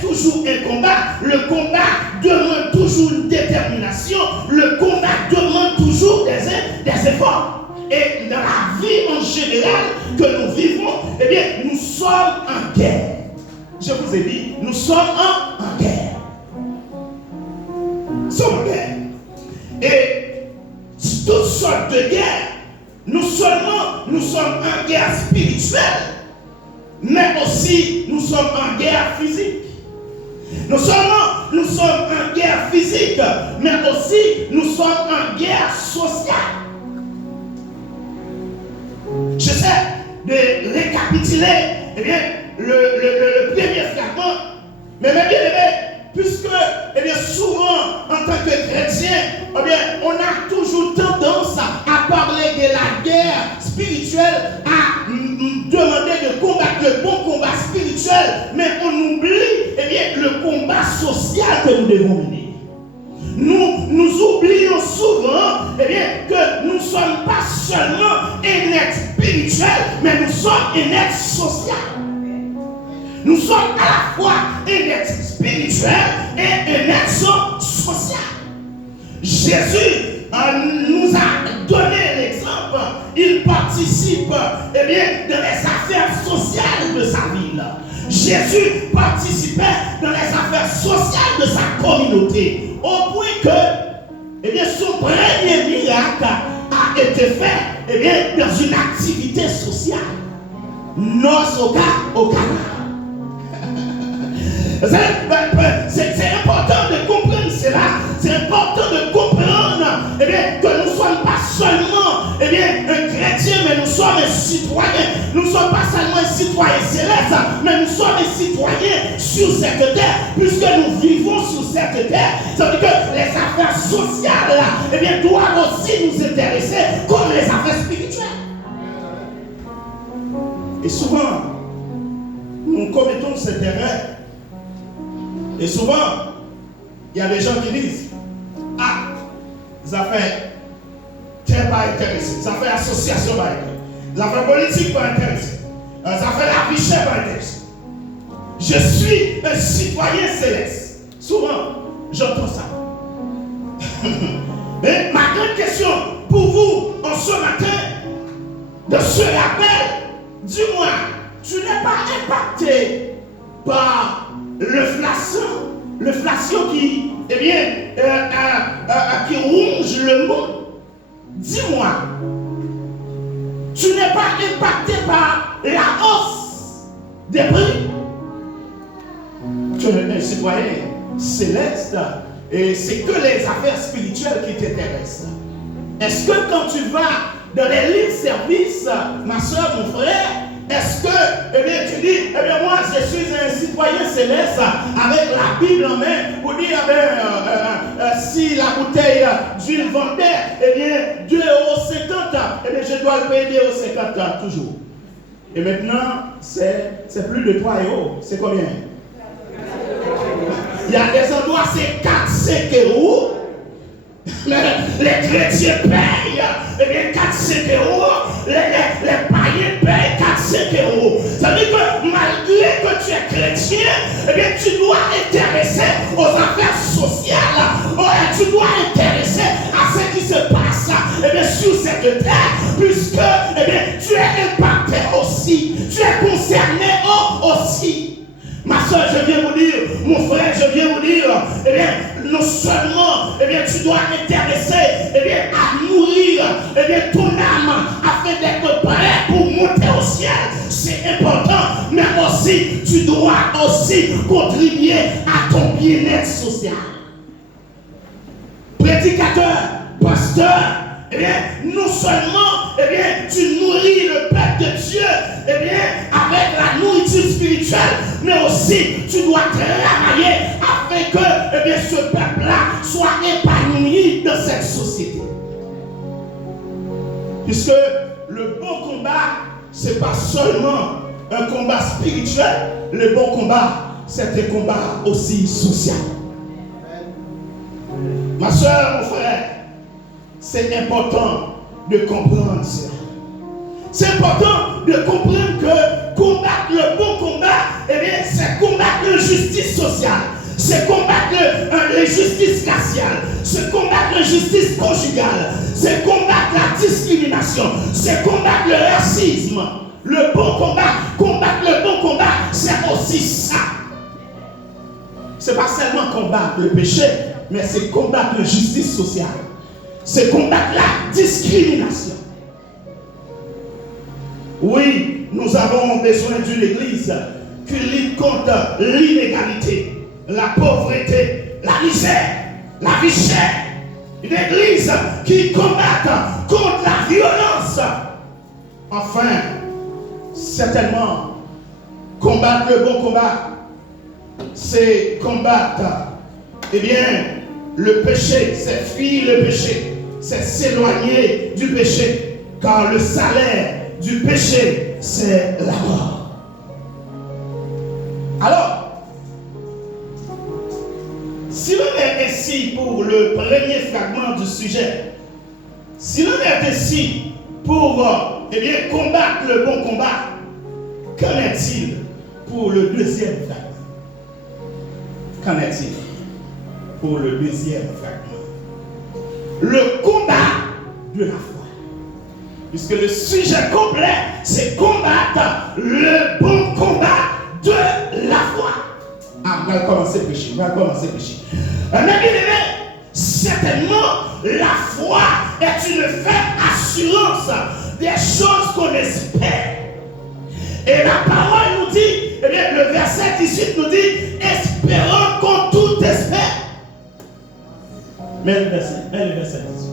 reste toujours un combat. Le combat demande toujours une détermination. Le combat demande toujours des efforts. Et dans la vie en général que nous vivons, eh bien, nous sommes en guerre. Je vous ai dit, nous sommes en guerre. Nous sommes en guerre. Et toutes sortes de guerres, nous sommes en guerre spirituelle, mais aussi nous sommes en guerre physique. Nous sommes en guerre physique, mais aussi nous sommes en guerre sociale. J'essaie de récapituler le premier fragment, mais bien aimé, puisque souvent en tant que chrétien, on a toujours tendance à parler de la guerre spirituelle, à demander de combattre le bon combat spirituel, mais on oublie le combat social que nous devons mener. Nous oublions souvent que nous ne sommes pas seulement un être spirituel, mais nous sommes un être social. Nous sommes à la fois un être spirituel et un être social. Jésus nous a donné l'exemple. Il participe dans les affaires sociales de sa ville. Jésus participait dans les affaires sociales de sa communauté. Au point que son premier miracle a été fait dans une activité sociale. Noce au Cana. C'est important de comprendre cela. C'est important de comprendre que nous ne sommes pas seulement un chrétien, mais nous sommes un citoyen. Nous ne sommes pas seulement un citoyen céleste, mais nous sommes un citoyen sur cette terre. Puisque nous vivons sur cette terre, ça veut dire que les affaires sociales doivent aussi nous intéresser comme les affaires spirituelles. Et souvent, nous commettons cette erreur. Et souvent, il y a des gens qui disent, ah, les affaires terre pas intéressées, les affaires association pas intéressées, les affaires politiques pas intéressées, les affaires la richesse pas intéressées. Je suis un citoyen céleste. Souvent, j'entends ça. Mais ma grande question pour vous en ce matin, de ce rappel, dis-moi, tu n'es pas impacté par l'inflation qui, qui ronge le monde. Dis-moi, tu n'es pas impacté par la hausse des prix. Tu es un citoyen céleste et c'est que les affaires spirituelles qui t'intéressent. Est-ce que quand tu vas dans les lignes-service, ma soeur, mon frère, est-ce que, tu dis, moi je suis un citoyen céleste avec la Bible en main pour dire, si la bouteille d'huile vendait, 2,50 €, je dois le payer 2,50 € toujours. Et maintenant, c'est plus de 3 €. C'est combien? Il y a des endroits, c'est 4-5 €. Les chrétiens payent 4-5 €, les païens payent 4-5 €. Ça veut dire que malgré que tu es chrétien, tu dois t'intéresser aux affaires sociales. Tu dois t'intéresser à ce qui se passe sur cette terre, puisque tu es impacté aussi, tu es concerné aussi. Ma soeur, je viens vous dire, mon frère, je viens vous dire, non seulement, tu dois t'intéresser, à nourrir, ton âme, afin d'être prêt pour monter au ciel. C'est important, mais aussi, tu dois aussi contribuer à ton bien-être social. Prédicateur, pasteur, non seulement, tu nourris le peuple de Dieu, avec la nourriture spirituelle, mais aussi, tu dois travailler afin que, ce peuple-là soit épanoui dans cette société. Puisque le bon combat, ce n'est pas seulement un combat spirituel, le bon combat, c'est un combat aussi social. Ma soeur, mon frère, c'est important de comprendre cela. C'est important de comprendre que combattre le bon combat, c'est combattre l'injustice sociale. c'est combattre l'injustice raciale, c'est combattre l'injustice conjugale, c'est combattre la discrimination, c'est combattre le racisme. Le bon combat, combattre le bon combat, c'est aussi ça. C'est pas seulement combattre le péché, mais c'est combattre l'injustice sociale. C'est combattre la discrimination. Oui, nous avons besoin d'une église qui lutte contre l'inégalité, la pauvreté, la misère, la vie chère. Une église qui combatte contre la violence. Enfin, certainement, combattre le bon combat, c'est combattre, eh bien, le péché, c'est fuir le péché, c'est s'éloigner du péché, car le salaire du péché, c'est la mort. Alors, si l'on est ici pour le premier fragment du sujet, si l'on est ici pour eh bien, combattre le bon combat, qu'en est-il pour le deuxième fragment? Qu'en est-il pour le deuxième fragment? Le combat de la foi. Puisque le sujet complet, c'est combattre le bon combat de la foi. Ah, on va commencer à pécher. Un ami aimé, certainement, la foi est une ferme assurance des choses qu'on espère. Et la parole nous dit, eh bien, le verset 18 nous dit, espérons qu'on tout espère. Mais le verset 18.